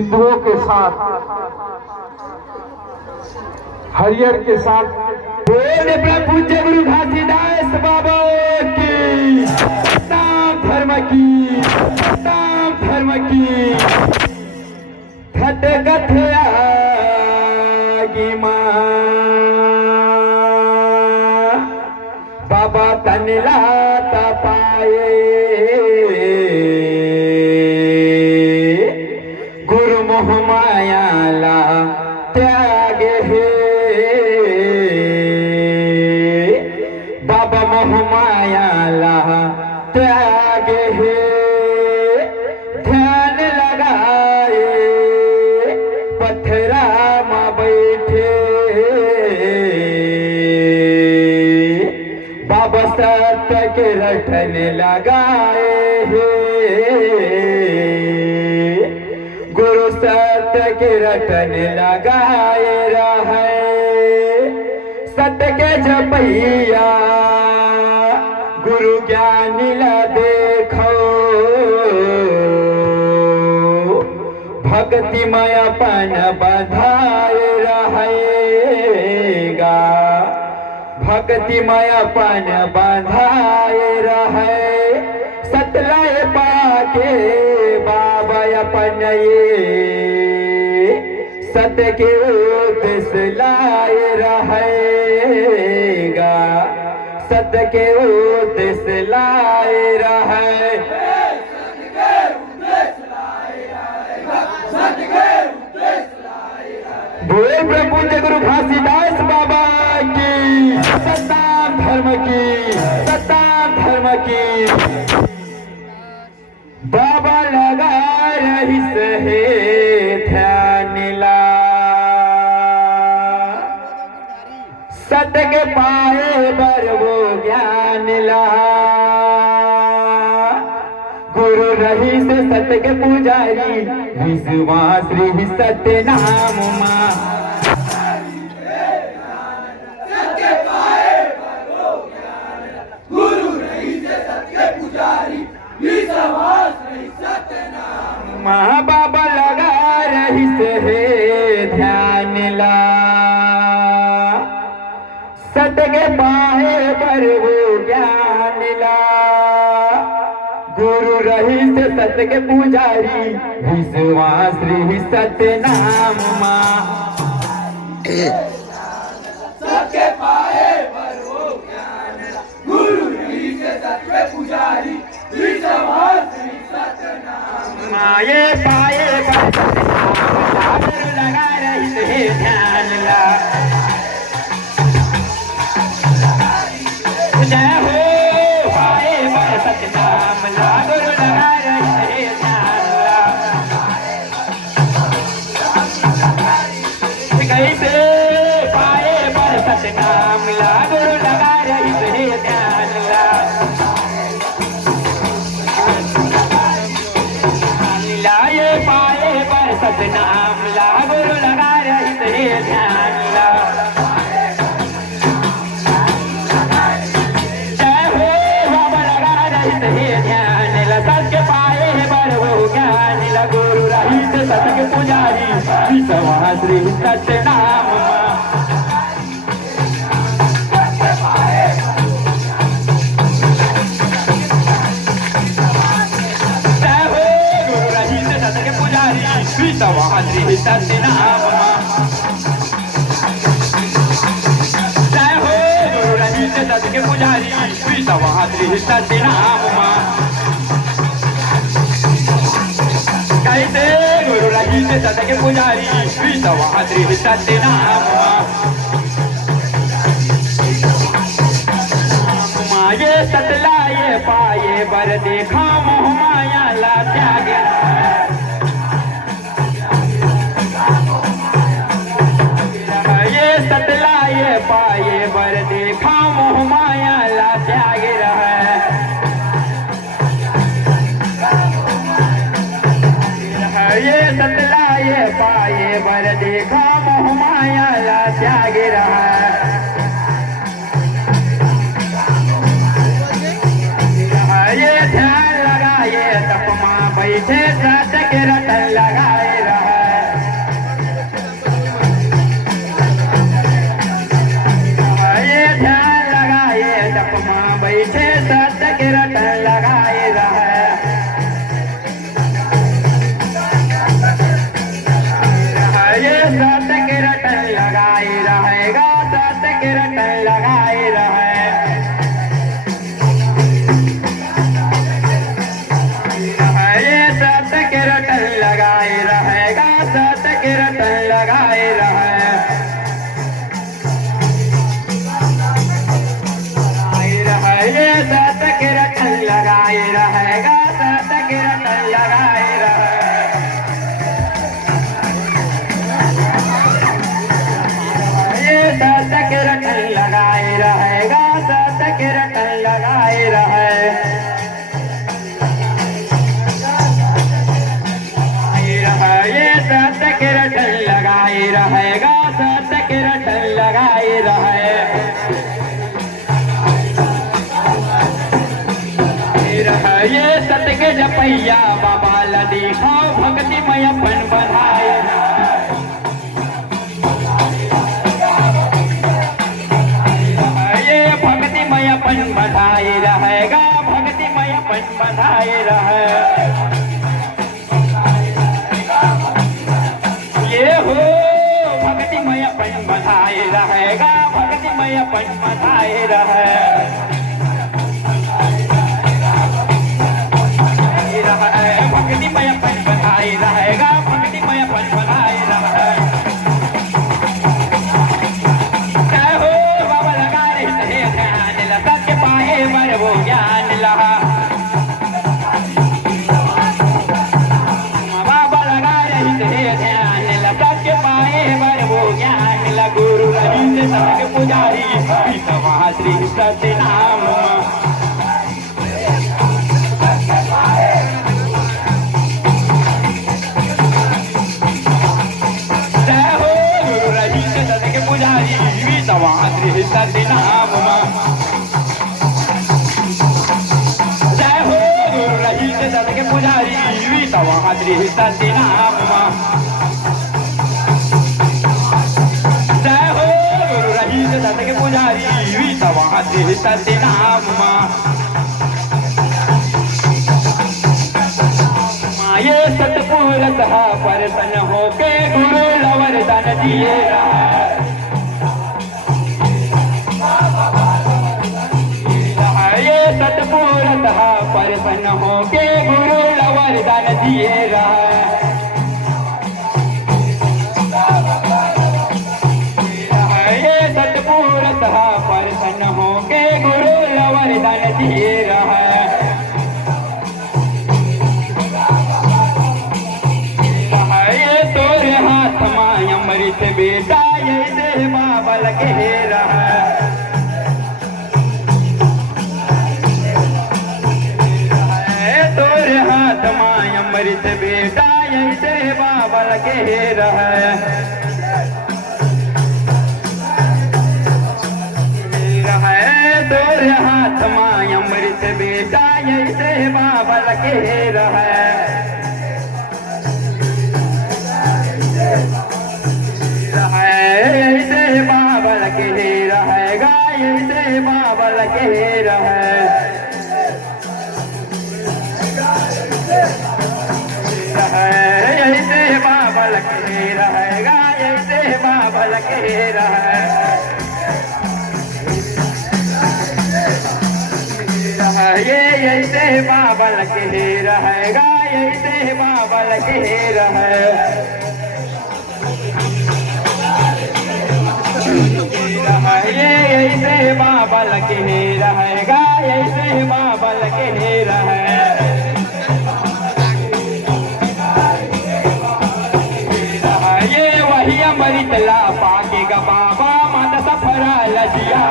बिंदुओं के साथ हरियर के साथ बोले प्रभु जय गुरु घासीदास बाबा की नाम धर्म की नाम धर्म की घट कथया की माँ बाबा तनला तपाए गुरु मोह माया ला त्यागे हे बाबा मोह माया ला त्यागे हे ध्यान लगाए पथरा में बैठे बाबा सत्य के रटन लगाए हे गुरु सत्य के रटन लगाए रहे सत्य के जपैया गुरु ज्ञानी ला देखो भक्ति में अपन बधाए रहेगा भक्ति में अपन बधाए रहे सतलय पाके बाबा अपन ये सत्य के उद्देश्य लाए रहेगा सत्य के उद्देश्य लाए रहे बोल प्रभु जय गुरु घासीदास बाबा की सत्ता धर्म की सत्ता धर्म की बाबा लगा रही सहे ध्यान ला सत्य के पाए बर वो ज्ञान ला गुरु रही से सत्य के पुजारी विश्वास रही सत्य नाम माँ माँ बाबा लगा रही से ध्यान ला सत्य के पाए पर वो ज्ञान ला गुरु रही से सत्य के पुजारी विश्वास रही सत्य नाम माँ सत्य पाए पर वो ज्ञान ला गुरु रही से सत्य पुजारी विश्वास रही सत्य नाम माँ ये पाए पर लगा रही से ध्यान ला जय हो पाए पर सत्य नाम ला गुरु लगा रही से ध्यान ला कैसे पाए पर सत्य नाम ला गुरु लगा रही से ध्यान ला ये पाए पर सत्य नाम ला गुरु लगा रही से ध्यान ला ध्यान ला सत्य पाए पर वो ज्ञान ला गुरु रही से सत्य के पुजारी विश्वास रही सत्य नाम गुरु रही से सत्य के पुजारी विश्वास रही सत्य नाम गुरु रही से सत्य के पुजारी विश्वास रही सत्य नाम कैसे गुरु रही से सत्य के पुजारी विश्वास रही सत्य नाम ये सतला ये पाए बर देखा मोह माया ला त्यागे ये सतला ये पाए बर देखा मोह माया ला त्याग रहे ये सतला ये पाए बर देखा मोह माया ला त्याग रहे ये ध्यान लगाए तप माँ बैठे सत्य के रटन लगाए रहा सत के रटन लगाए रहेगा, सत के रटन लगाए रहे ये सत के रटन लगाए रहेगा, सत के रटन लगाए रहे ये सत के रटन लगाए रहेगा, सत के रटन लगाए रहे ये सत के रटन लगाए रहेगा, सत के रटन लगाए रहे ये सत के जपैया बाबा ला दिखाओ भक्ति मय अपन बढ़ाए ये भक्ति मय अपन बढ़ाए रहेगा, भक्ति मय अपन बढ़ाए रहे ये हो भक्ति मय अपन बढ़ाए रहेगा, भक्ति मय अपन बढ़ाए रहे भक्ति मय अपन बढ़ाए रहेगा, भक्ति मय अपन बढ़ाए रहे जय हो बाबा लगा रहे ध्यान ला सत्य पाए बर वो ज्ञान ला बाबा लगा रहे ध्यान ला सत्य पाए बर वो ज्ञान ला गुरु रहित सबके पुजारी श्री सत्य नाम श्री सत्य नाम जय हो गुरु रहित सत के पुजारी श्री सत्य नाम जय हो गुरु रहित सत के पुजारी श्री सत्य नाम ये सतपुरत परसन होके गुरु लवर दान दिए सतपुरत परसन होके गुरु लवर दान दिए ये सतपुरत परसन होके गुरु लवर दान दिए ये तोरे हाथ माय अमृत बेटा ये दे बाबा लगे रहा अमृत बेटा ऐसे बाबा लगे रहे तोर हाथ माय अमृत बेटा ऐसे बाबा लगे रहे ऐसे बाबा लगे रहेगा, ऐसे बाबा लगे रहे ऐसे बाबा लगे रहेगा, ऐसे बाबा लगे रहे ये ऐसे बाबा लगे रहेगा, ऐसे बाबा लगे रहे ये ऐसे बाबा लगे रहेगा, ऐसे बाबा लगे रहे अमृत ला पाकेगा बाबा माता सफरा लजिया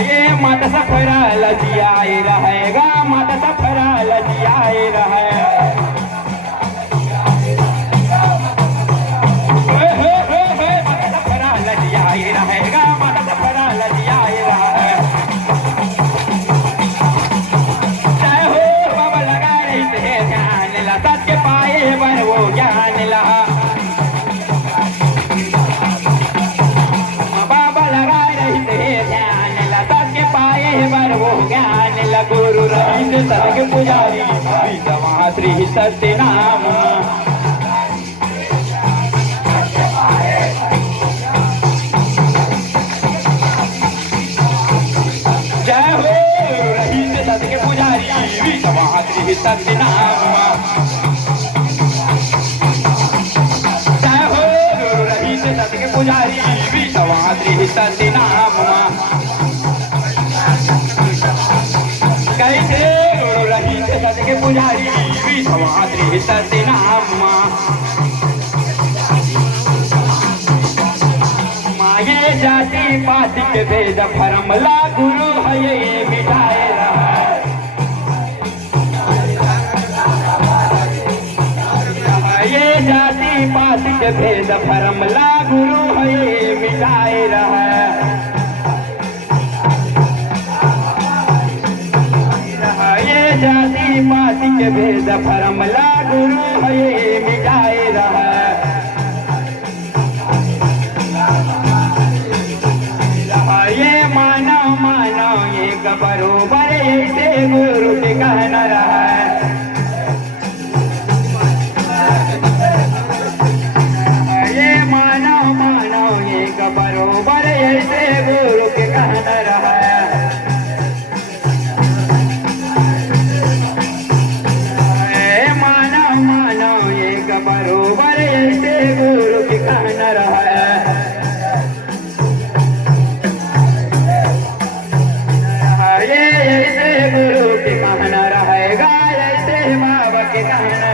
ये माता सफरा लजिया रहेगा, माता सफरा लजिया रहे सफरा लजिया रहेगा, माता सफरा लजिया रहे सत्य पाए बर वो ज्ञान ला बाबा लगा रहे ध्यान ला सत्य पाए बर वो ज्ञान ला गुरु रहित सत के पुजारी श्री सत्य नाम जय हो श्री सत्यनाम जय हो गुरु रहित सत के पुजारी विश्वा श्री सत्यनाम कैसे गुरु रहित सत के पुजारी विश्वा श्री सत्यनाम ये जाति पाति के भेद भरमला गुरु है ये मिटाए ये जाति पाति के भेद भरमला गुरु है ये मिटाए रहा ये जाति पाति के भेद भरमला गुरु है ये मिटाए रहा ये मानव मानव एक बरोबर ऐसे गुरु के कहना रहा ये मानव मानव एक बरोबर ऐसे गुरु के कहना रहा मानव मानव एक बरोबर ऐसे गुरु के कहना रहा गुरु के कहना रहेगा ऐसे बाबा के कहना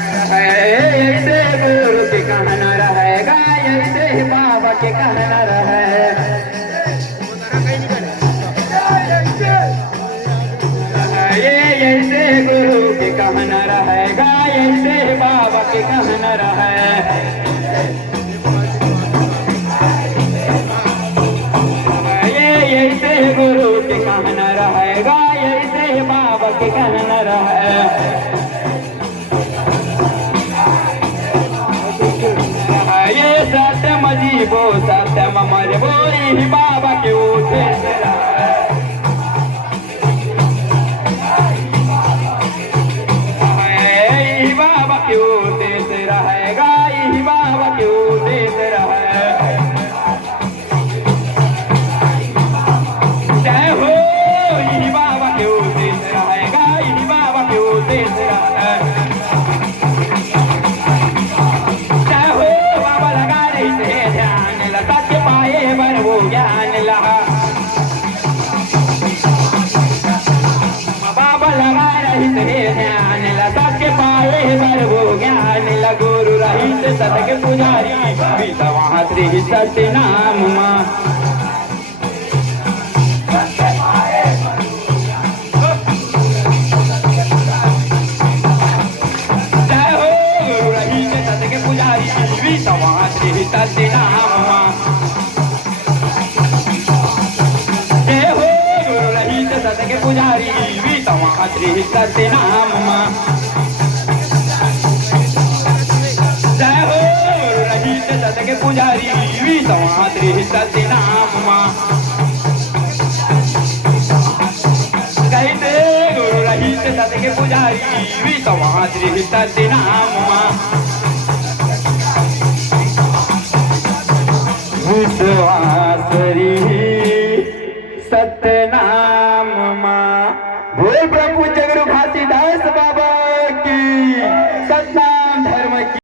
ऐसे गुरु के कहना रहेगा ऐसे बाबा के कहना रहे ऐसे गुरु के कहना रहेगा ऐसे बाबा के कहना रहे ऐसे गुरु के कहना रहेगा ऐसे बाबा के कहना रहे ये सत्यम जीवो सत्यम मरबो यही बाबा के उद्देश्य यही बाबा के उद्देश्य रहेगा यही बाबा के उद्देश्य रहे गुरु रहित सत के पुजारी विश्वा श्री सत्यनाम जय हो गुरु रहित सत के पुजारी विश्वा श्री सत्यनाम जय हो गुरु रहित सत के पुजारी विश्वा श्री सत्यनाम सत के पुजारी विश्वा श्री सत्यनाम कहते गुरु रहित सत के पुजारी विश्वा श्री सत्यनाम विश्वा श्री सत्यनाम बोल प्रभु जगरू घासीदास बाबा